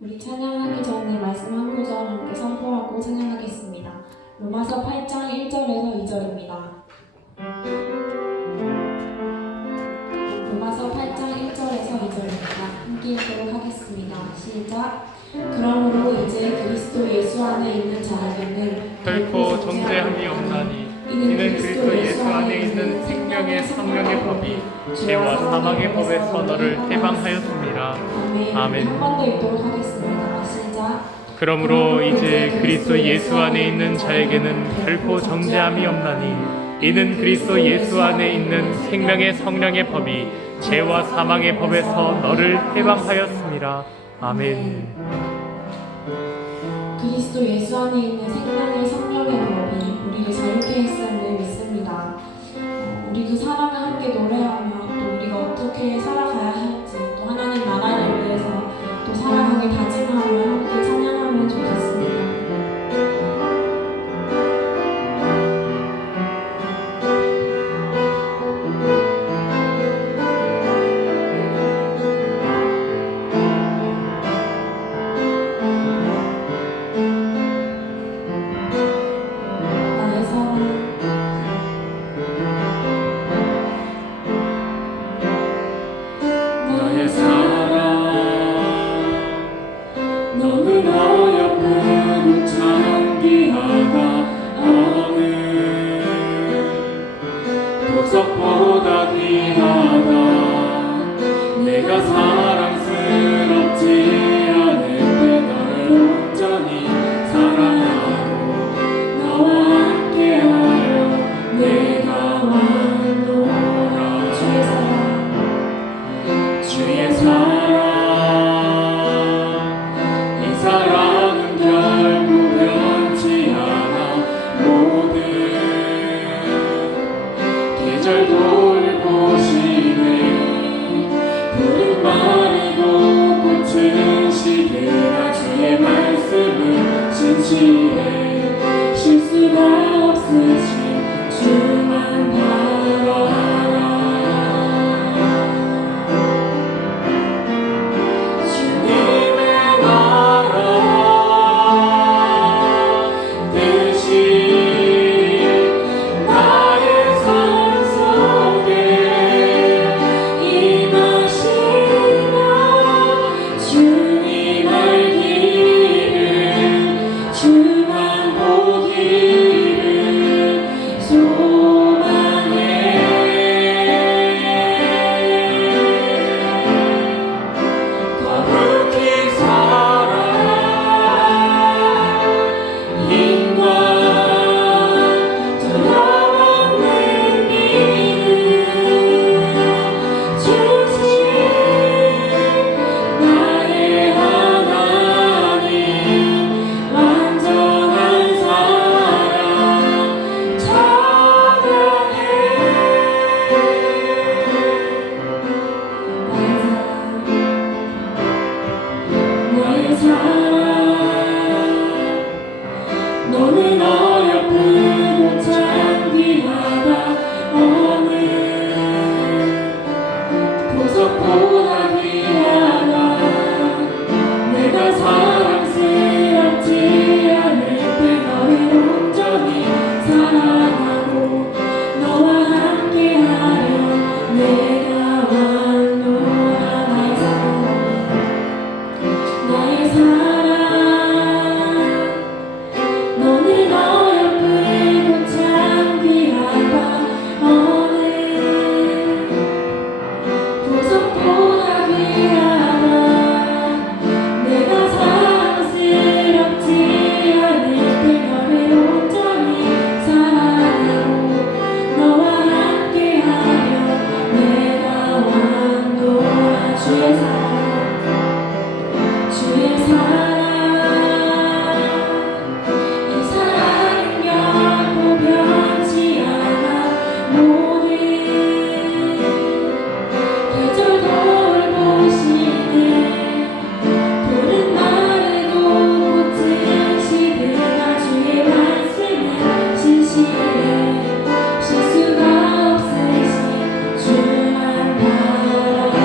우리 찬양하기 전에 말씀 한 구절 함께 선포하고 찬양하겠습니다. 로마서 8장 1절에서 2절입니다. 로마서 8장 1절에서 2절입니다. 함께 읽도록 하겠습니다. 시작. 그러므로 이제 그리스도 예수 안에 있는 자에게는 결코 존재함이 없나니 이는 그리스도 예수 안에 있는 생명의 성령의 법이 죄와 사망의 법에서 너를 해방하였습니다. 아멘. 한 번 더 읽도록 하겠습니다. 시작. 그러므로 이제 그리스도 예수 안에 있는 자에게는 결코 정죄함이 없나니 이는 그리스도 예수 안에 있는 생명의 성령의 법이 죄와 사망의 법에서 너를 해방하였습니다. 아멘. 그리스도 예수 안에 있는 생명의 성령의 법이 우리를 자유케 했음을 믿습니다. 우리 그 사랑을 함께 노래하며 또 우리가 어떻게 살아가야 할지 또 하나님 나라를 위해서 또 살아가길 다짐하며 함께 찬양하면 좋겠습니다. 보석보다 귀하다. 내가 사랑스럽지 않을 때 너를 온전히 사랑하고 너와 함께하여 내가 왔노라. 주의 사랑 이 사랑은 결국 변치 않아. 모든 계절 돌보시네. 푸른 마르고 꽃은 시들아. 주의 말씀은 진실해. 실수가 없으신 주만 바라라. 주님의 나라 대신 나의 삶 속에 임하시며 주님 알기를 주만 보기를 소망해. 거룩히 살아 인과 두려움없는 믿음 주신 나의 하나님. 완전한 사랑 찬양해. 나의 사랑 너는 어여쁘고 참 귀하다. 어느 보석보다 귀하다. 내가 사랑스럽지 않을 때 너를 온전히 사랑하고 너와 함께하여 내가 왔노라. 나의 사랑 너는 어여쁘고 참 귀하다. 어느 보석보다 귀하다. 내가 사랑스럽지 않을 때 너를 온전히 사랑하고 너와 함께하여 내가 왔노라. 주의 사랑 주의 사랑 이 사랑은 결코 변치 않아. 모든 계절 돌보시네. 푸른 마르고 꽃은 시들아. 주의 말씀은 진실해. 실수가 없으신 주만 바라라.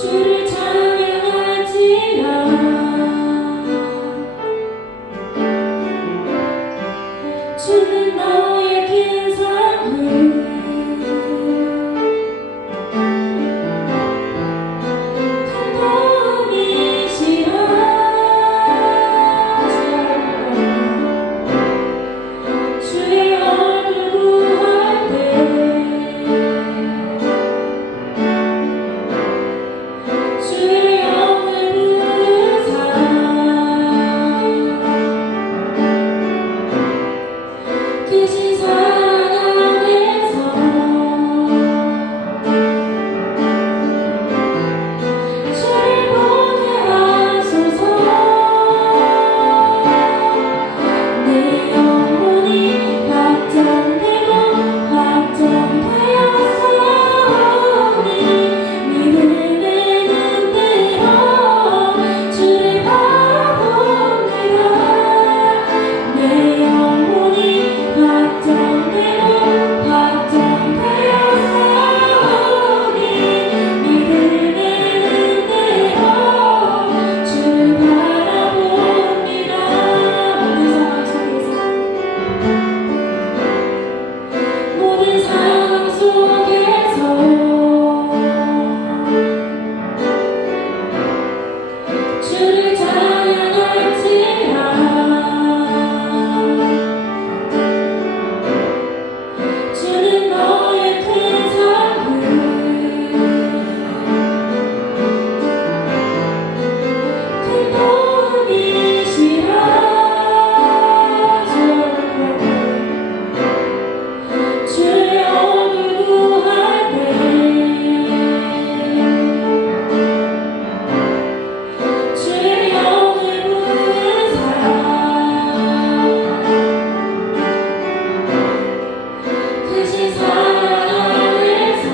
주를 찬양할지라 주는 너의 큰 사랑을 큰 도움이시라 주의 얼굴 구할 때 주의 영을 부르사 크신 사랑 안에서 주를 보게 하소서 내 영혼이 확정되고 확정되었사오니 믿음의 눈으로 주를 바라봅니다 내 영혼이 확정되고 확정되었사오니 믿음의 눈으로 주를 바라봅니다 모든 상황 속에서 주를 찬양할지라 주는 너의 큰 사랑을 큰 도움이시라 주의 얼굴 구할 때 주의 영을 부르사 크신 사랑 안에서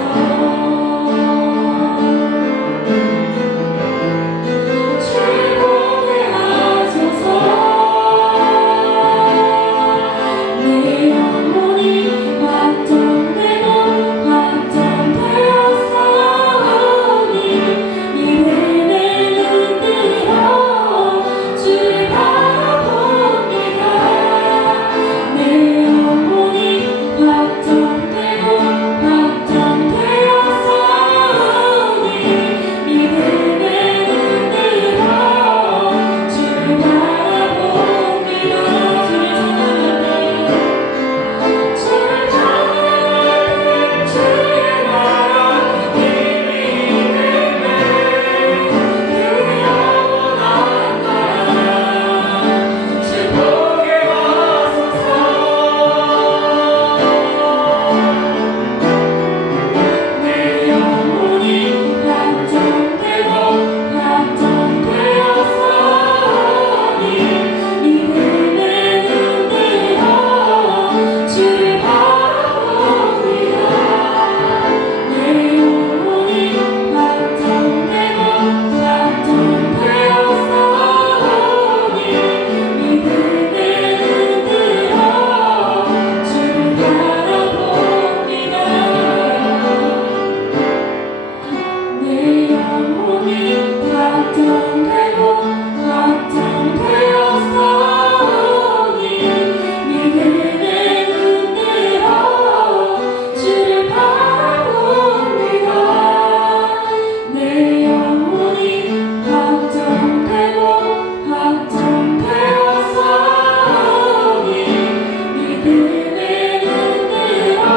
주를 보게 하소서 내 영혼이 확정되고 확정되었사오니 믿음의 눈으로 주를 바라봅니다 내 영혼이 확정되고 확정되었사오니 믿음의 눈으로 주를 바라봅니다 주를 찬양할 때 주의 나라 힘이 되네 그 영원한 나라 주 보게 하소서 내 영혼이 확정되고 확정되었사오니 믿음의 눈으로 주를 바라봅니다 내 영혼이 확정되고 확정되었사오니 믿음의 눈으로 주를 바라봅니다 내 영혼이 확정되고 확정되었사오니 믿음의 눈으로 주를 바라봅니다 내 영혼이 확정되고 확정되었사오니 믿음의 눈으로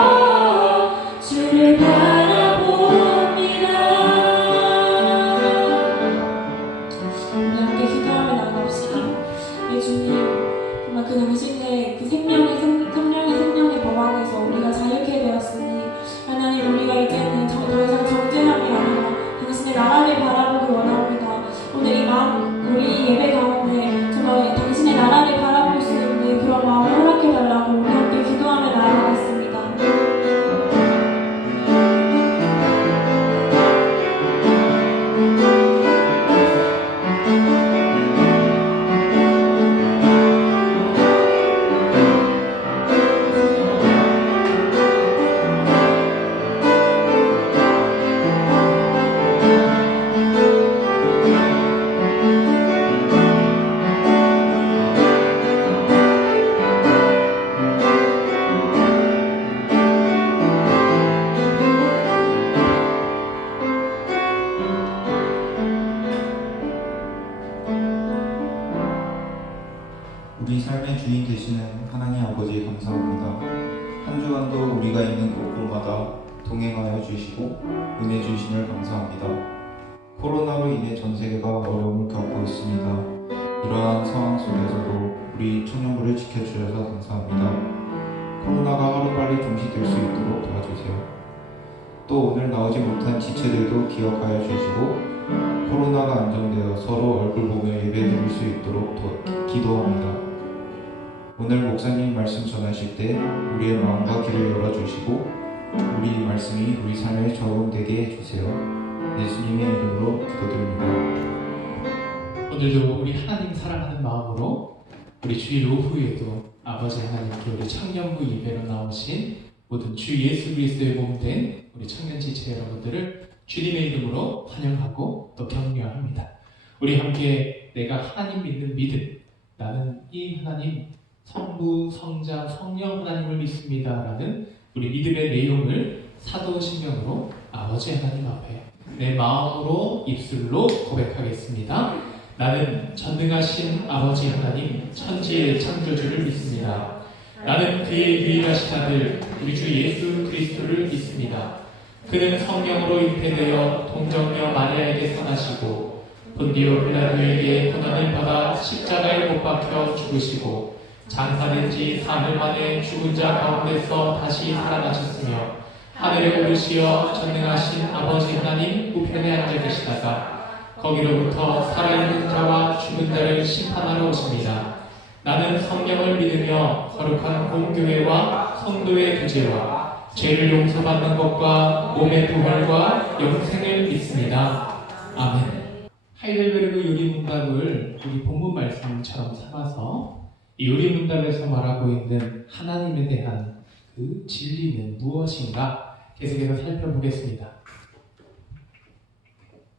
주를 바라봅니다 우리 함께 기도하며 나갑시다. 예수님, 정말 그 당신의 그 성령의 법안에서 우리가 자유케 되었으니 하나님 우리가 이제는 더 이상 정죄함이 아니라 당신의 나라를 바라보기 원합니다. 오늘 이 마음 우리 예배 가운데 정말 당신의 나라를 바라볼 수 있는 그런 마음을 허락해 달라고 우리 함께 기도하며 나아가겠습니다. 주인 되시는 하나님 아버지 감사합니다. 한 주간도 우리가 있는 곳곳마다 동행하여 주시고 은혜 주시늘 감사합니다. 코로나로 인해 전 세계가 어려움을 겪고 있습니다. 이러한 상황 속에서도 우리 청년부를 지켜주셔서 감사합니다. 코로나가 하루빨리 종식될 수 있도록 도와주세요. 또 오늘 나오지 못한 지체들도 기억하여 주시고 코로나가 안정되어 서로 얼굴 보며 예배드릴 수 있도록 기도합니다. 오늘 목사님 말씀 전하실 때 우리의 마음과 귀를 열어주시고 우리 말씀이 우리 삶에 적용되게 해주세요. 예수님의 이름으로 기도드립니다. 오늘도 우리 하나님 사랑하는 마음으로 우리 주일 오후에도 아버지 하나님께 우리 청년부 예배로 나오신 모든 주 예수 그리스도의 몸된 우리 청년 지체 여러분들을 주님의 이름으로 환영하고 또 격려합니다. 우리 함께 내가 하나님 믿는 믿음, 나는 이 하나님 성부, 성자, 성령 하나님을 믿습니다라는 우리 믿음의 내용을 사도신경으로 아버지 하나님 앞에 내 마음으로 입술로 고백하겠습니다. 나는 전능하신 아버지 하나님 천지의 창조주를 믿습니다. 나는 그의 유일하신 아들 우리 주 예수 그리스도를 믿습니다. 그는 성령으로 잉태되어 동정녀 마리아에게 태어나시고 본디오 빌라도에게 고난을 받아 십자가에 못 박혀 죽으시고 장사된 지 4일 만에 죽은 자 가운데서 다시 살아나셨으며 하늘에 오르시어 전능하신 아버지 하나님 우편에 앉아 계시다가 거기로부터 살아있는 자와 죽은 자를 심판하러 오십니다. 나는 성령을 믿으며 거룩한 공교회와 성도의 구제와 죄를 용서받는 것과 몸의 부활과 영생을 믿습니다. 아멘. 하이델베르그 요리문답을 우리 본문 말씀처럼 삼아서 이 요리문답에서 말하고 있는 하나님에 대한 그 진리는 무엇인가 계속해서 살펴보겠습니다.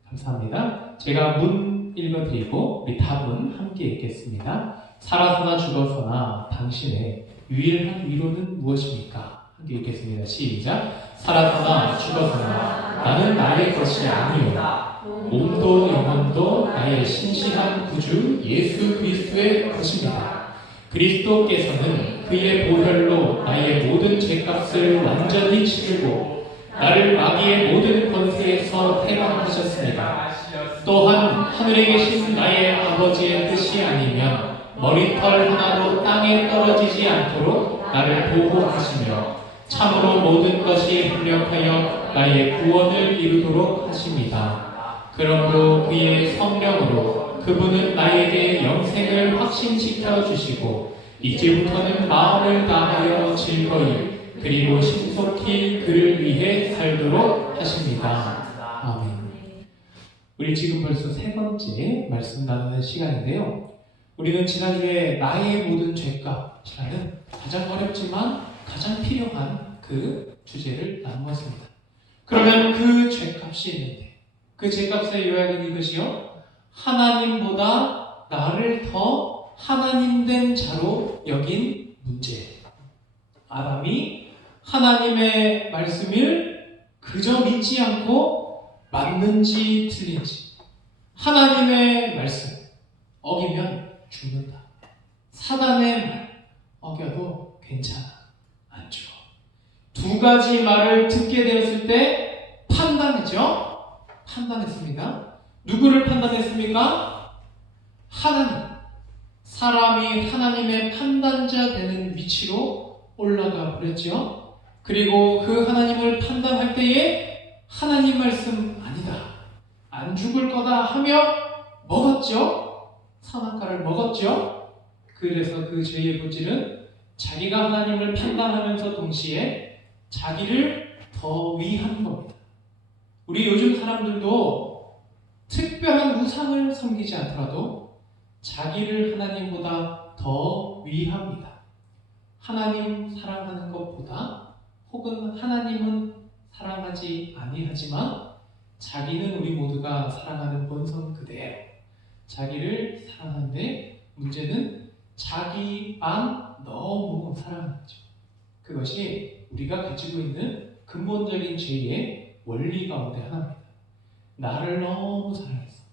감사합니다. 제가 문 읽어드리고 우리 답은 함께 읽겠습니다. 살아서나 죽어서나 당신의 유일한 위로는 무엇입니까? 함께 읽겠습니다. 시작. 살아서나 죽어서나 나는 나의 것이 아니요 몸도 영혼도 나의 신실한 구주 예수 그리스도의 것입니다. 그리스도께서는 그의 보혈로 나의 모든 죄값을 완전히 치르고 나를 마귀의 모든 권세에서 해방하셨습니다. 또한 하늘에 계신 나의 아버지의 뜻이 아니면 머리털 하나도 땅에 떨어지지 않도록 나를 보호하시며 참으로 모든 것이 합력하여 나의 구원을 이루도록 하십니다. 그러므로 그의 성령으로 그분은 나에게 영생을 확신시켜 주시고 이제부터는 마음을 다하여 즐거이 그리고 신속히 그를 위해 살도록 하십니다. 아멘. 우리 지금 벌써 세 번째 말씀 나누는 시간인데요. 우리는 지난주에 나의 모든 죄값이라는 가장 어렵지만 가장 필요한 그 주제를 나누었습니다. 그러면 그 죄값이 있는데 그 죄값의 요약은 이것이요. 하나님보다 나를 더 하나님된 자로 여긴 문제. 아담이 하나님의 말씀을 그저 믿지 않고 맞는지 틀린지 하나님의 말씀 어기면 죽는다. 사단의 말 어겨도 괜찮아. 안 죽어. 두 가지 말을 듣게 되었을 때 판단했죠? 판단했습니다. 누구를 판단했습니까? 하나님. 사람이 하나님의 판단자 되는 위치로 올라가 버렸죠. 그리고 그 하나님을 판단할 때에 하나님 말씀 아니다. 안 죽을 거다 하며 먹었죠. 선악과를 먹었죠. 그래서 그 죄의 본질은 자기가 하나님을 판단하면서 동시에 자기를 더 위한 겁니다. 우리 요즘 사람들도 특별한 우상을 섬기지 않더라도 자기를 하나님보다 더 위합니다. 하나님 사랑하는 것보다 혹은 하나님은 사랑하지 아니하지만 자기는 우리 모두가 사랑하는 본성 그대로 자기를 사랑하는데 문제는 자기만 너무 사랑하는 거죠. 그것이 우리가 가지고 있는 근본적인 죄의 원리 가운데 하나입니다. 나를 너무 사랑했어.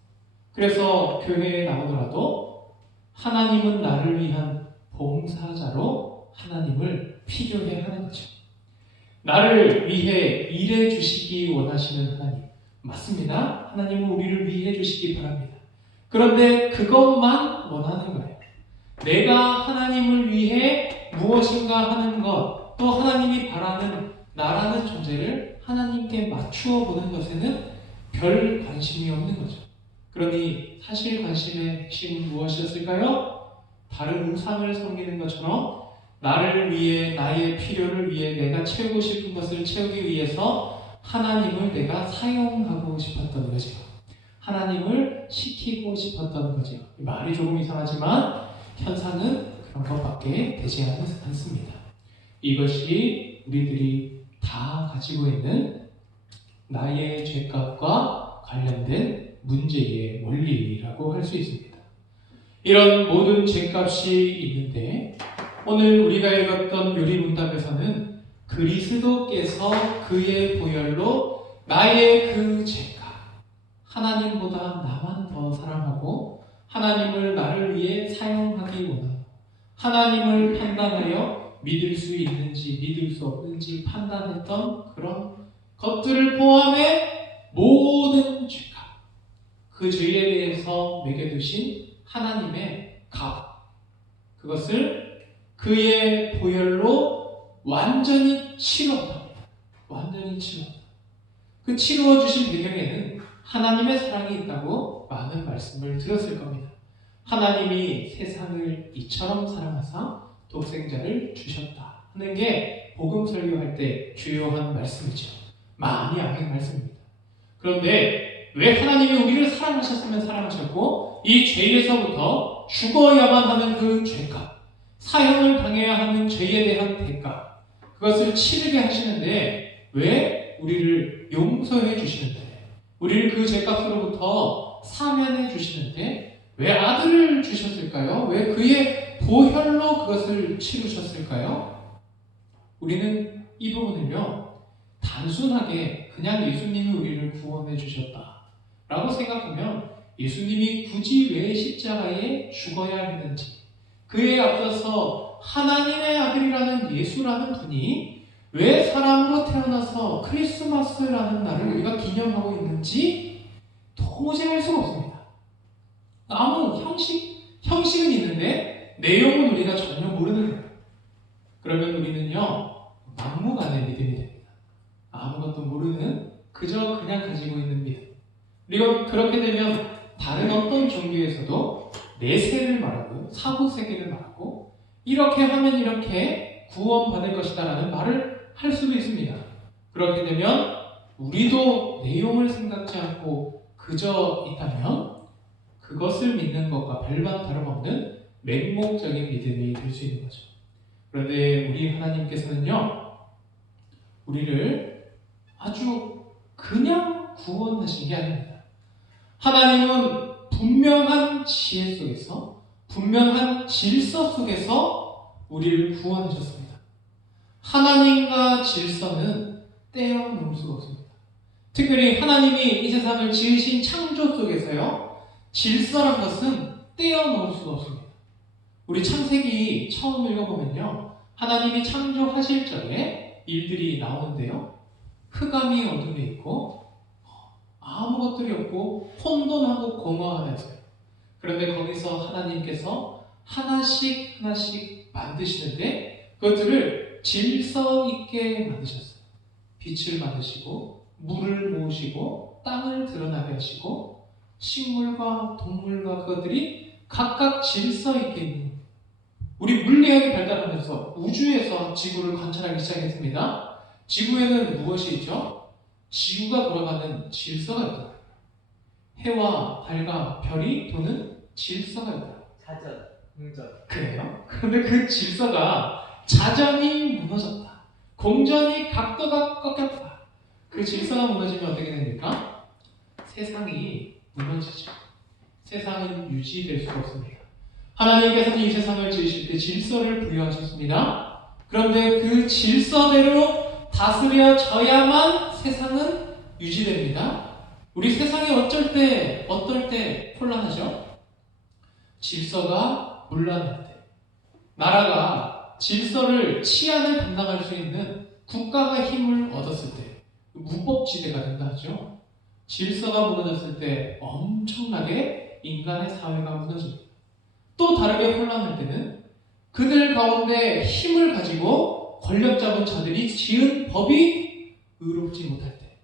그래서 교회에 나오더라도 하나님은 나를 위한 봉사자로 하나님을 필요해 하는 거죠. 나를 위해 일해 주시기 원하시는 하나님. 맞습니다. 하나님은 우리를 위해 주시기 바랍니다. 그런데 그것만 원하는 거예요. 내가 하나님을 위해 무엇인가 하는 것, 또 하나님이 바라는 나라는 존재를 하나님께 맞추어 보는 것에는 별 관심이 없는 거죠. 그러니 사실 관심의 핵심은 무엇이었을까요? 다른 우상을 섬기는 것처럼 나를 위해, 나의 필요를 위해, 내가 채우고 싶은 것을 채우기 위해서 하나님을 내가 사용하고 싶었던 거죠. 하나님을 시키고 싶었던 거죠. 말이 조금 이상하지만 현상은 그런 것밖에 되지 않습니다. 이것이 우리들이 다 가지고 있는 나의 죄값과 관련된 문제의 원리라고 할 수 있습니다. 이런 모든 죄값이 있는데 오늘 우리가 읽었던 요리문답에서는 그리스도께서 그의 보혈로 나의 그 죄값, 하나님보다 나만 더 사랑하고 하나님을 나를 위해 사용하기 원하고 하나님을 판단하여 믿을 수 있는지 믿을 수 없는지 판단했던 그런 것들을 포함해 모든 죄값, 그 죄에 대해서 매겨두신 하나님의 값, 그것을 그의 보혈로 완전히 치루었답니다. 완전히 치루었다. 그 치루어 주신 배경에는 하나님의 사랑이 있다고 많은 말씀을 들었을 겁니다. 하나님이 세상을 이처럼 사랑하사 독생자를 주셨다 하는 게 복음 설교할 때 주요한 말씀이죠. 많이 아는 말씀입니다. 그런데 왜 하나님이 우리를 사랑하셨으면 사랑하셨고 이 죄에서부터 죽어야만 하는 그 죄값, 사형을 당해야 하는 죄에 대한 대가, 그것을 치르게 하시는데 왜 우리를 용서해 주시는데, 우리를 그 죄값으로부터 사면해 주시는데 왜 아들을 주셨을까요? 왜 그의 보혈로 그것을 치르셨을까요? 우리는 이 부분을요, 단순하게 그냥 예수님이 우리를 구원해 주셨다라고 생각하면 예수님이 굳이 왜 십자가에 죽어야 했는지, 그에 앞서서 하나님의 아들이라는 예수라는 분이 왜 사람으로 태어나서 크리스마스라는 날을 우리가 기념하고 있는지 도저히 알 수가 없습니다. 아무 형식은 있는데 내용은 우리가 전혀 모르는 거예요. 그러면 우리는요, 막무가내 믿음이 됩니다. 아무것도 모르는, 그저 그냥 가지고 있는 믿음. 그리고 그렇게 되면 다른 어떤 종교에서도 내세를 말하고 사후세계를 말하고 이렇게 하면 이렇게 구원받을 것이다 라는 말을 할 수도 있습니다. 그렇게 되면 우리도 내용을 생각지 않고 그저 있다면 그것을 믿는 것과 별반 다름없는 맹목적인 믿음이 될 수 있는 거죠. 그런데 우리 하나님께서는요, 우리를 아주 그냥 구원하신 게 아닙니다. 하나님은 분명한 지혜 속에서, 분명한 질서 속에서 우리를 구원하셨습니다. 하나님과 질서는 떼어놓을 수가 없습니다. 특별히 하나님이 이 세상을 지으신 창조 속에서요, 질서란 것은 떼어놓을 수가 없습니다. 우리 창세기 처음 읽어보면요, 하나님이 창조하실 적에 일들이 나오는데요, 흑암이 어둠에 있고 아무것들이 없고 혼돈하고 공허하면서요. 그런데 거기서 하나님께서 하나씩 만드시는데 그것들을 질서 있게 만드셨어요. 빛을 만드시고 물을 모으시고 땅을 드러나게 하시고 식물과 동물과 그것들이 각각 질서 있게 있는 거예요. 우리 물리학이 발달하면서 우주에서 지구를 관찰하기 시작했습니다. 지구에는 무엇이 있죠? 지구가 돌아가는 질서가 있다. 해와 달과 별이 도는 질서가 있다. 자전, 공전. 그래요? 그런데 그 질서가 자전이 무너졌다. 공전이 각도가 꺾였다. 그 질서가 무너지면 어떻게 됩니까? 세상이 무너지죠. 세상은 유지될 수가 없습니다. 하나님께서는 이 세상을 지으실 때 질서를 부여하셨습니다. 그런데 그 질서대로 다스려져야만 세상은 유지됩니다. 우리 세상이 어떨 때 혼란하죠? 질서가 문란할 때, 나라가 질서를 치안을 담당할 수 있는 국가가 힘을 얻었을 때 무법지대가 된다 하죠. 질서가 무너졌을 때 엄청나게 인간의 사회가 무너집니다. 또 다르게 혼란할 때는 그들 가운데 힘을 가지고 권력 잡은 자들이 지은 법이 의롭지 못할 때,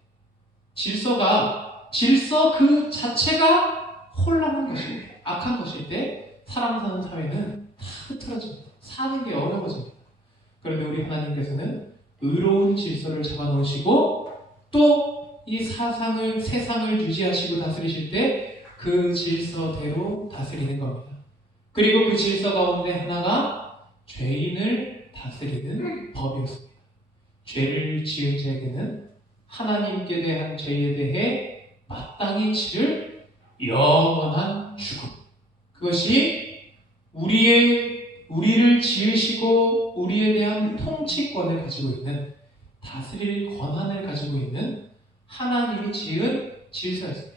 질서 그 자체가 혼란한 것일 때, 악한 것일 때 사람 사는 사회는 다 흐트러집니다. 사는 게 어려워집니다. 그런데 우리 하나님께서는 의로운 질서를 잡아놓으시고 또 이 세상을 유지하시고 다스리실 때 그 질서대로 다스리는 겁니다. 그리고 그 질서 가운데 하나가 죄인을 다스리는 법이었습니다. 죄를 지은 자에게는 하나님께 대한 죄에 대해 마땅히 치를 영원한 죽음. 그것이 우리를 지으시고 우리에 대한 통치권을 가지고 있는, 다스릴 권한을 가지고 있는 하나님이 지은 질서였습니다.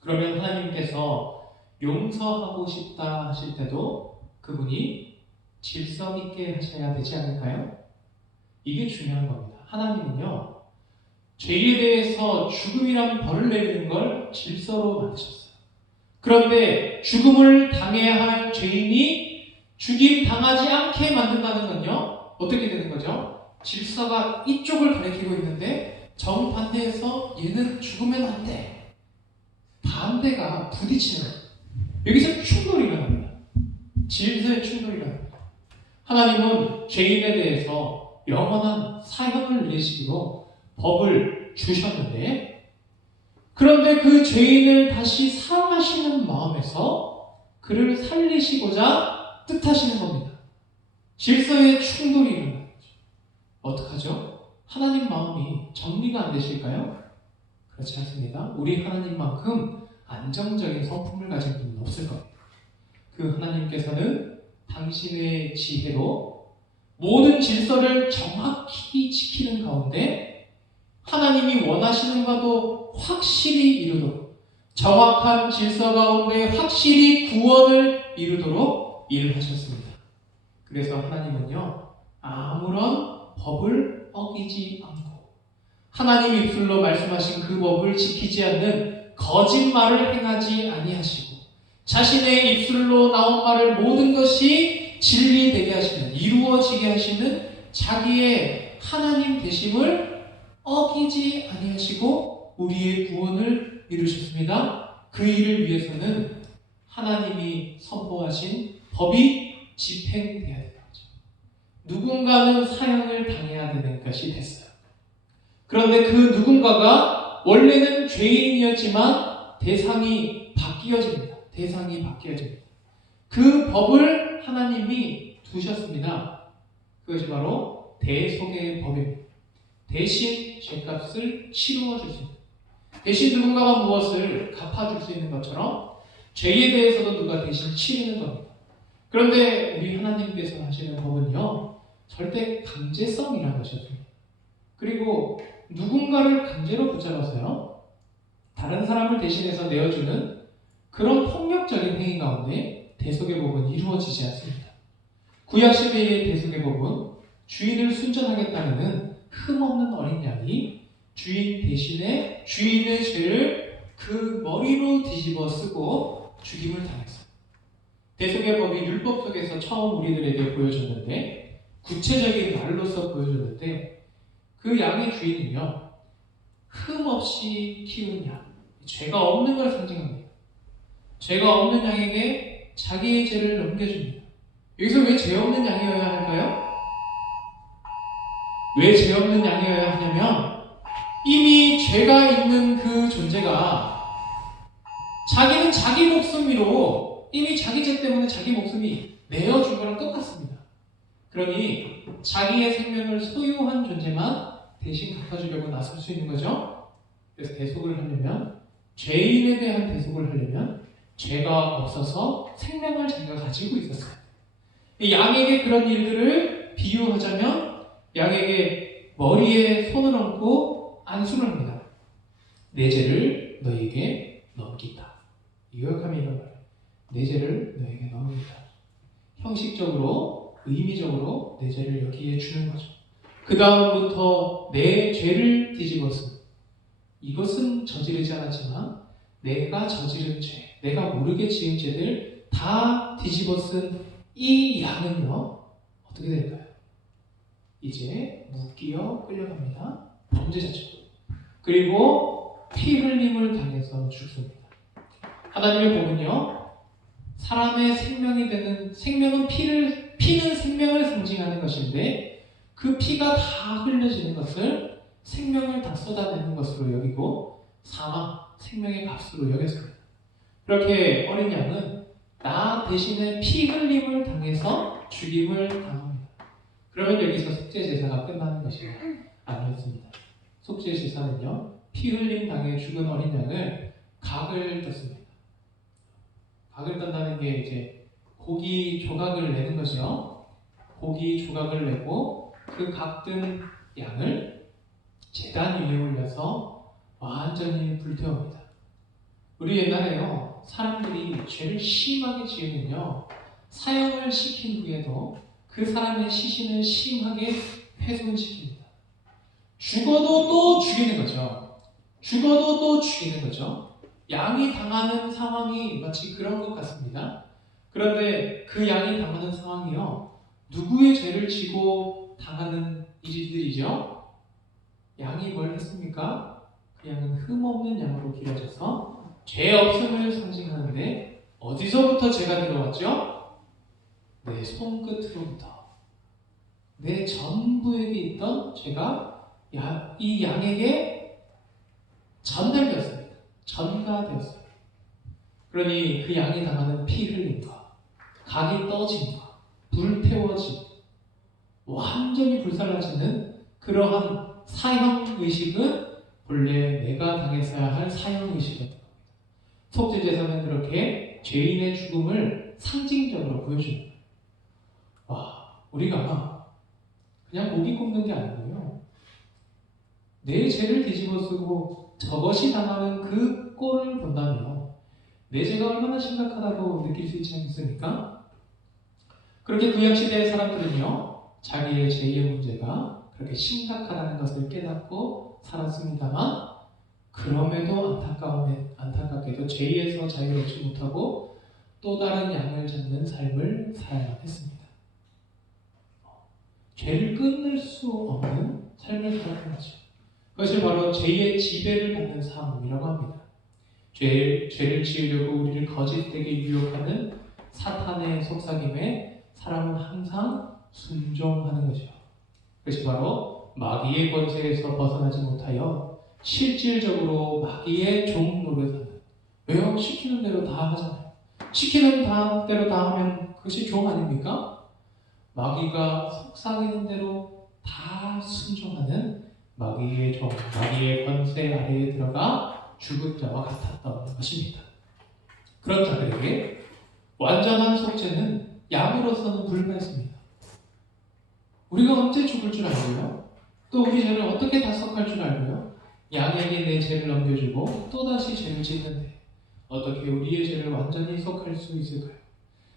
그러면 하나님께서 용서하고 싶다 하실 때도 그분이 질서 있게 하셔야 되지 않을까요? 이게 중요한 겁니다. 하나님은요, 죄에 대해서 죽음이란 벌을 내리는 걸 질서로 만드셨어요. 그런데 죽음을 당해야 할 죄인이 죽임 당하지 않게 만든다는 건요, 어떻게 되는 거죠? 질서가 이쪽을 가리키고 있는데 정반대에서 얘는 죽으면 안 돼. 반대가 부딪히는 거예요. 여기서 충돌이 일어납니다. 질서의 충돌이 일어납니다. 하나님은 죄인에 대해서 영원한 사형을 내리시기로 법을 주셨는데, 그런데 그 죄인을 다시 사랑하시는 마음에서 그를 살리시고자 뜻하시는 겁니다. 질서의 충돌이 일어나는 거죠. 어떡하죠? 하나님 마음이 정리가 안 되실까요? 그렇지 않습니다. 우리 하나님만큼 안정적인 성품을 가진 분은 없을 겁니다. 그 하나님께서는 당신의 지혜로 모든 질서를 정확히 지키는 가운데 하나님이 원하시는 바도 확실히 이루도록, 정확한 질서 가운데 확실히 구원을 이루도록 일을 하셨습니다. 그래서 하나님은요, 아무런 법을 어기지 않고 하나님 입술로 말씀하신 그 법을 지키지 않는 거짓말을 행하지 아니하시고, 자신의 입술로 나온 말을 모든 것이 진리되게 하시는, 이루어지게 하시는 자기의 하나님 되심을 어기지 아니하시고 우리의 구원을 이루셨습니다. 그 일을 위해서는 하나님이 선포하신 법이 집행되어야 되는 거죠. 누군가는 사형을 당해야 되는 것이 됐어요. 그런데 그 누군가가 원래는 죄인이었지만 대상이 바뀌어집니다. 그 법을 하나님이 두셨습니다. 그것이 바로 대속의 법입니다. 대신 죄값을 치루어 줄 수 있는, 대신 누군가가 무엇을 갚아줄 수 있는 것처럼 죄에 대해서도 누가 대신 치르는 겁니다. 그런데 우리 하나님께서 하시는 법은요, 절대 강제성이라는 것이 없습니다. 그리고 누군가를 강제로 붙잡아서요, 다른 사람을 대신해서 내어주는 그런 폭력적인 행위 가운데 대속의 법은 이루어지지 않습니다. 구약 시대의 대속의 법은 주인을 순전하겠다는 흠없는 어린 양이 주인 대신에 주인의 죄를 그 머리로 뒤집어 쓰고 죽임을 당했어요. 대속의 법이 율법 속에서 처음 우리들에게 보여줬는데, 구체적인 말로서 보여줬는데, 그 양의 주인은요, 흠없이 키운 양, 죄가 없는 걸 상징합니다. 죄가 없는 양에게 자기의 죄를 넘겨줍니다. 여기서 왜 죄 없는 양이어야 할까요? 왜 죄 없는 양이어야 하냐면, 이미 죄가 있는 그 존재가 자기는 자기 목숨으로 이미 자기 죄 때문에 자기 목숨이 내어준 거랑 똑같습니다. 그러니 자기의 생명을 소유한 존재만 대신 갚아주려고 나설 수 있는 거죠. 그래서 대속을 하려면, 죄인에 대한 대속을 하려면 죄가 없어서 생명을 자기가 가지고 있었어요. 이 양에게 그런 일들을 비유하자면, 양에게 머리에 손을 얹고 안수를 합니다. 내 죄를 너에게 넘긴다. 요약하면 이런 말이에요. 내 죄를 너에게 넘긴다. 형식적으로, 의미적으로 내 죄를 여기에 주는 거죠. 그 다음부터 내 죄를 뒤집어쓰는, 이것은 저지르지 않았지만 내가 저지른 죄, 내가 모르게 지은 죄들 다 뒤집어쓴 이 양은요, 어떻게 될까요? 이제 묶여 끌려갑니다. 범죄자죠. 그리고 피 흘림을 당해서 죽습니다. 하나님의 복은요, 사람의 생명이 되는, 생명은 피는 생명을 상징하는 것인데 그 피가 다 흘려지는 것을 생명을 다 쏟아내는 것으로 여기고 사망, 생명의 값으로 여겼습니다. 그렇게 어린 양은 나 대신에 피 흘림을 당해서 죽임을 당합니다. 그러면 여기서 속죄제사가 끝나는 것이 아니었습니다. 속죄제사는요, 피 흘림 당해 죽은 어린 양을 각을 떴습니다. 각을 떤다는 게 이제 고기 조각을 내는 거죠. 고기 조각을 내고 그 각든 양을 제단 위에 올려서 완전히 불태웁니다. 우리 옛날에요, 사람들이 죄를 심하게 지으면요, 사형을 시킨 후에도 그 사람의 시신을 심하게 훼손시킵니다. 죽어도 또 죽이는 거죠. 죽어도 또 죽이는 거죠. 양이 당하는 상황이 마치 그런 것 같습니다. 그런데 그 양이 당하는 상황이요, 누구의 죄를 지고 당하는 일들이죠? 양이 뭘 했습니까? 그 양은 흠없는 양으로 기려져서 죄 없음을 상징하는데 어디서부터 죄가 들어왔죠? 내 손끝으로부터, 내 전부에게 있던 죄가 이 양에게 전달되었습니다. 전가되었습니다. 그러니 그 양이 당하는 피 흘림과 각이 떠짐과 불태워짐, 완전히 불살라지는 그러한 사형의식은 본래 내가 당했어야 할 사형의식이었던 겁니다. 속죄제사는 그렇게 죄인의 죽음을 상징적으로 보여줍니다. 우리가 그냥 고기 굽는 게 아니고요, 내 죄를 뒤집어쓰고 저것이 당하는 그 꼴을 본다면 내 죄가 얼마나 심각하다고 느낄 수 있지 않습니까? 그렇게 구약시대의 사람들은요, 자기의 죄의 문제가 그렇게 심각하다는 것을 깨닫고 살았습니다만, 그럼에도 안타깝게도 죄에서 자유롭지 못하고 또 다른 양을 잡는 삶을 살아야만 했습니다. 죄를 끊을 수 없는 삶을 살았던 거죠. 그것이 바로 죄의 지배를 받는 삶이라고 합니다. 죄를 지으려고 우리를 거짓되게 유혹하는 사탄의 속삭임에 사람은 항상 순종하는 거죠. 그것이 바로 마귀의 권세에서 벗어나지 못하여 실질적으로 마귀의 종 노릇하는, 왜요? 시키는 대로 다 하잖아요. 시키는 대로 다 하면 그것이 종 아닙니까? 마귀가 속삭이는 대로 다 순종하는 마귀의 종, 마귀의 권세 아래에 들어가 죽은 자와 같았던 것입니다. 그런 자들에게 완전한 속죄는 양으로서는 불가했습니다. 우리가 언제 죽을 줄 알고요? 또 우리 죄를 어떻게 다속할 줄 알고요? 양에게 내 죄를 넘겨주고 또다시 죄를 짓는데 어떻게 우리의 죄를 완전히 속할 수 있을까요?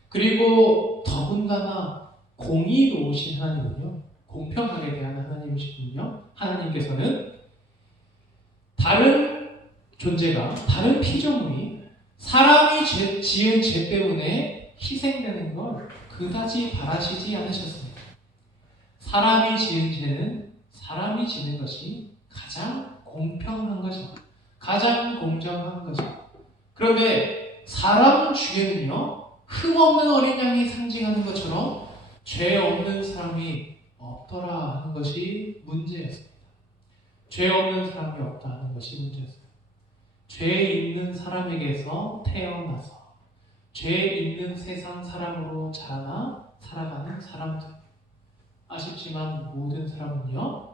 그리고 더군다나 공의로우신 하나님은요, 공평하게 대하는 하나님이시군요. 하나님께서는 다른 존재가, 다른 피조물이 사람이 지은 죄 때문에 희생되는 걸 그다지 바라시지 않으셨습니다. 사람이 지은 죄는 사람이 지는 것이 가장 공평한 것입니다. 가장 공정한 것입니다. 그런데 사람 중에는요, 흠없는 어린 양이 상징하는 것처럼 죄 없는 사람이 없더라 하는 것이 문제였습니다. 죄 없는 사람이 없다 하는 것이 문제였습니다. 죄 있는 사람에게서 태어나서 죄 있는 세상 사람으로 자라나 살아가는 사람들. 아쉽지만 모든 사람은요,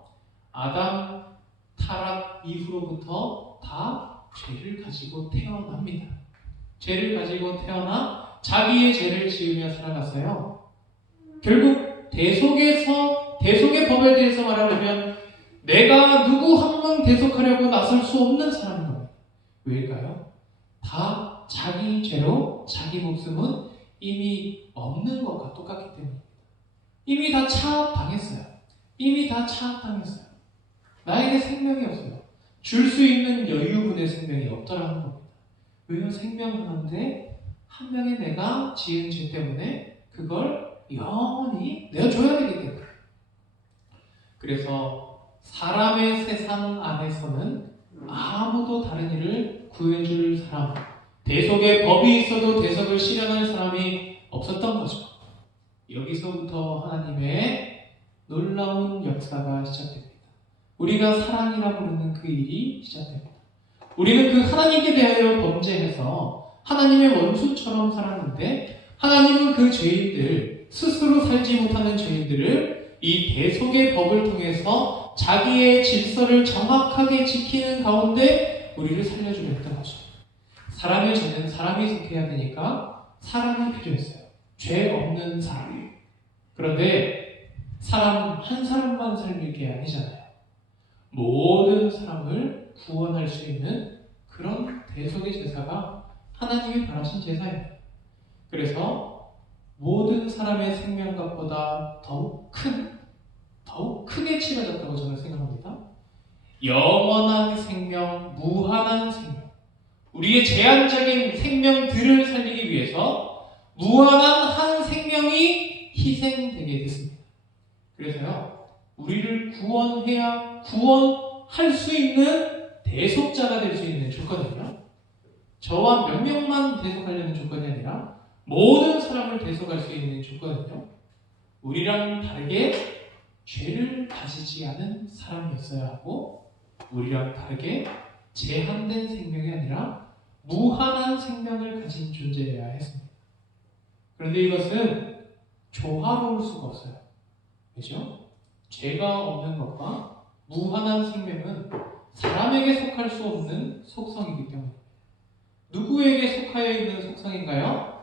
아담 타락 이후로부터 다 죄를 가지고 태어납니다. 죄를 가지고 태어나 자기의 죄를 지으며 살아갔어요. 결국 대속의 법에 대해서 말하려면 내가 누구 한 명 대속하려고 나설 수 없는 사람인 겁니다. 왜일까요? 다 자기 죄로 자기 목숨은 이미 없는 것과 똑같기 때문입니다. 이미 다 차압당했어요. 이미 다 차압당했어요. 나에게 생명이 없어요. 줄 수 있는 여유분의 생명이 없더라는 겁니다. 왜요? 생명 하나인데 한 명의 내가 지은 죄 때문에 그걸 영원히 내어줘야 되기 때문에. 그래서 사람의 세상 안에서는 아무도 다른 이를 구해줄 사람, 대속의 법이 있어도 대속을 실현할 사람이 없었던 거죠. 여기서부터 하나님의 놀라운 역사가 시작됩니다. 우리가 사랑이라 부르는 그 일이 시작됩니다. 우리는 그 하나님께 대하여 범죄해서 하나님의 원수처럼 살았는데 하나님은 그 죄인들, 스스로 살지 못하는 죄인들을 이 대속의 법을 통해서 자기의 질서를 정확하게 지키는 가운데 우리를 살려주려 했던 거죠. 사람의 죄는 사람이 속해야 되니까 사람이 필요했어요. 죄 없는 사람이. 그런데 사람 한 사람만 살릴 게 아니잖아요. 모든 사람을 구원할 수 있는 그런 대속의 제사가 하나님이 바라신 제사입니다. 그래서 모든 사람의 생명값보다 더욱 크게 치러졌다고 저는 생각합니다. 영원한 생명, 무한한 생명, 우리의 제한적인 생명들을 살리기 위해서 무한한 한 생명이 희생되게 됐습니다. 그래서요, 우리를 구원할 수 있는 대속자가 될 수 있는 조건은요, 저와 몇 명만 대속하려는 조건이 아니라 모든 사람을 대속할 수 있는 조건은요, 우리랑 다르게 죄를 가지지 않은 사람이었어야 하고, 우리랑 다르게 제한된 생명이 아니라 무한한 생명을 가진 존재여야 했습니다. 그런데 이것은 조화로울 수가 없어요. 그렇죠? 죄가 없는 것과 무한한 생명은 사람에게 속할 수 없는 속성이기 때문입니다. 누구에게 속하여 있는 속성인가요?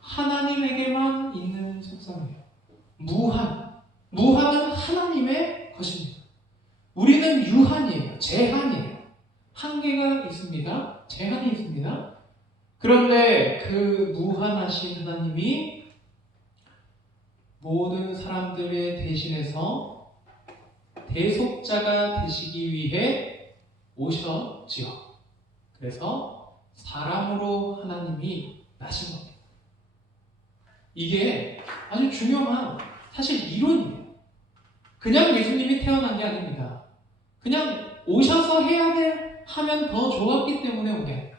하나님에게만 있는 속성이에요. 무한은 하나님의 것입니다. 우리는 유한이에요. 제한이에요. 한계가 있습니다. 제한이 있습니다. 그런데 그 무한하신 하나님이 모든 사람들의 대신해서 대속자가 되시기 위해 오셨지요. 그래서 사람으로 하나님이 나신 겁니다. 이게 아주 중요한 사실 이론이에요. 그냥 예수님이 태어난 게 아닙니다. 그냥 오셔서 하면 더 좋았기 때문에 온 게 아닙니다.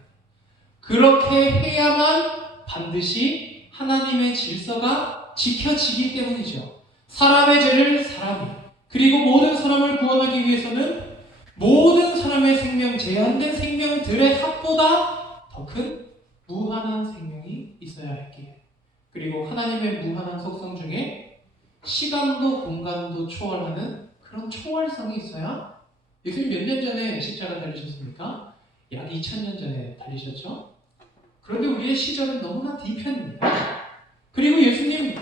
그렇게 해야만 반드시 하나님의 질서가 지켜지기 때문이죠. 사람의 죄를 사람이, 그리고 모든 사람을 구원하기 위해서는 모든 사람의 생명, 제한된 생명들의 합보다 더 큰 무한한 생명이 있어야 했기에, 그리고 하나님의 무한한 속성 중에 시간도 공간도 초월하는 그런 초월성이 있어야. 예수님 몇 년 전에 십자가 달리셨습니까? 약 2000년 전에 달리셨죠? 그런데 우리의 시절은 너무나 뒤편입니다. 그리고 예수님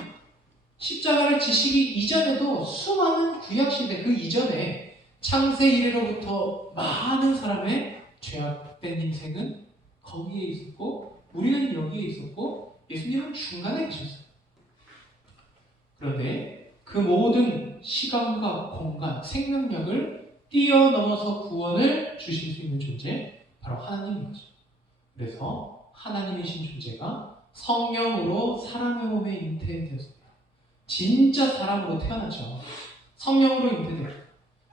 십자가를 지시기 이전에도 수많은 구약시대 그 이전에 창세 이래로부터 많은 사람의 죄악된 인생은 거기에 있었고, 우리는 여기에 있었고, 예수님은 중간에 계셨어요. 그런데 그 모든 시간과 공간, 생명력을 뛰어넘어서 구원을 주실 수 있는 존재, 바로 하나님인 거죠. 그래서 하나님이신 존재가 성령으로 사람의 몸에 잉태되었습니다. 진짜 사람으로 태어났죠. 성령으로 잉태되었습니다.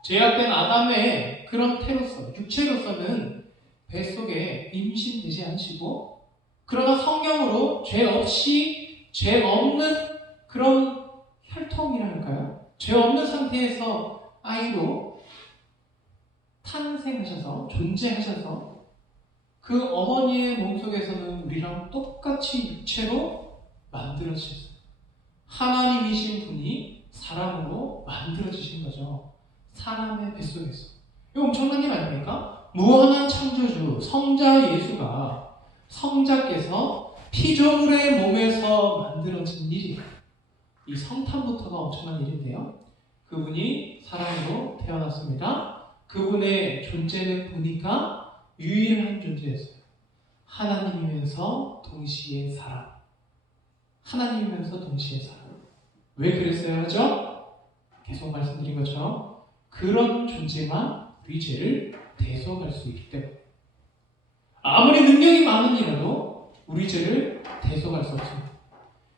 죄악된 아담의 그런 태로서, 육체로서는 뱃속에 임신되지 않으시고, 그러나 성령으로 죄 없이, 죄 없는 그런 혈통이랄까요? 죄 없는 상태에서 아이로 탄생하셔서, 존재하셔서 그 어머니의 몸속에서는 우리랑 똑같이 육체로 만들어지셨어요. 하나님이신 분이 사람으로 만들어지신 거죠. 사람의 뱃속에서. 이거 엄청난 일 아닙니까? 무한한 창조주, 성자 예수가, 성자께서 피조물의 몸에서 만들어진 일이에요. 이 성탄부터가 엄청난 일인데요. 그분이 사람으로 태어났습니다. 그분의 존재는 보니까 유일한 존재였어요. 하나님이면서 동시에 사람. 하나님이면서 동시에 살아. 왜 그랬어야 하죠? 계속 말씀드린 것처럼 그런 존재만 우리 죄를 대속할 수 있기 때문에 아무리 능력이 많으니라도 우리 죄를 대속할 수 없습니다.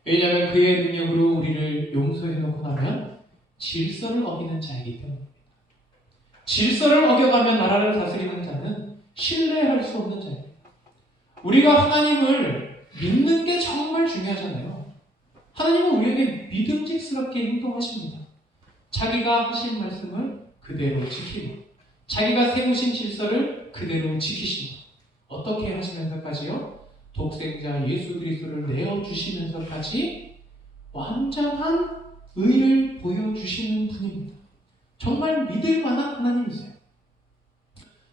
왜냐하면 그의 능력으로 우리를 용서해 놓고 나면 질서를 어기는 자이기 때문입니다. 질서를 어겨가며 나라를 다스리는 자는 신뢰할 수 없는 자입니다. 우리가 하나님을 믿는 게 정말 중요하잖아요. 하나님은 우리에게 믿음직스럽게 행동하십니다. 자기가 하신 말씀을 그대로 지키고 자기가 세우신 질서를 그대로 지키시고 어떻게 하시면서까지요? 독생자 예수 그리스도를 내어주시면서까지 완전한 의를 보여주시는 분입니다. 정말 믿을 만한 하나님이세요.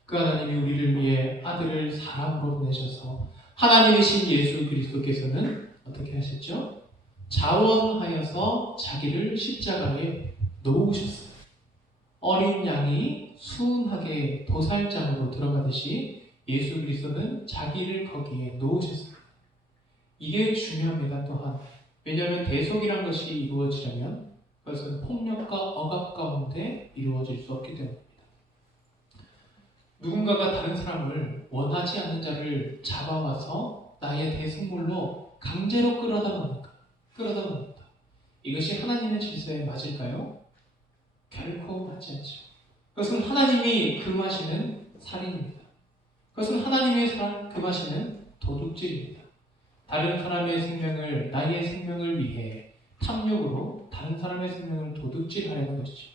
그 하나님이 우리를 위해 아들을 사람으로 보내셔서 하나님이신 예수 그리스도께서는 어떻게 하셨죠? 자원하여서 자기를 십자가에 놓으셨어요. 어린 양이 순하게 도살장으로 들어가듯이 예수 그리스도는 자기를 거기에 놓으셨습니다. 이게 중요합니다. 또한 왜냐하면 대속이란 것이 이루어지려면 그것은 폭력과 억압 가운데 이루어질 수 없기 때문입니다. 누군가가 다른 사람을 원하지 않는 자를 잡아와서 나의 대속물로 강제로 끌어다 놓는다. 이것이 하나님의 질서에 맞을까요? 결코 맞지 않죠. 그것은 하나님이 금하시는 살인입니다. 그것은 하나님의 금하시는 도둑질입니다. 다른 사람의 생명을 나의 생명을 위해 탐욕으로 다른 사람의 생명을 도둑질하려는 것이죠.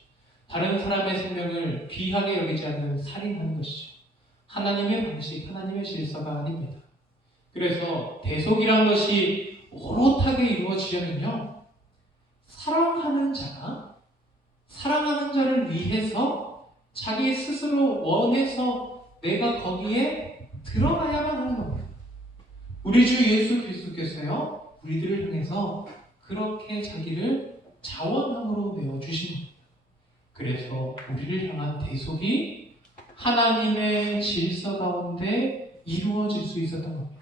다른 사람의 생명을 귀하게 여기지 않는 살인하는 것이죠. 하나님의 방식, 하나님의 질서가 아닙니다. 그래서 대속이란 것이 오롯하게 이루어지려면요, 사랑하는 자를 위해서 자기 스스로 원해서 내가 거기에 들어가야만 하는 겁니다. 우리 주 예수 그리스도께서요, 우리들을 향해서 그렇게 자기를 자원함으로 내어주십니다. 그래서 우리를 향한 대속이 하나님의 질서 가운데 이루어질 수 있었던 겁니다.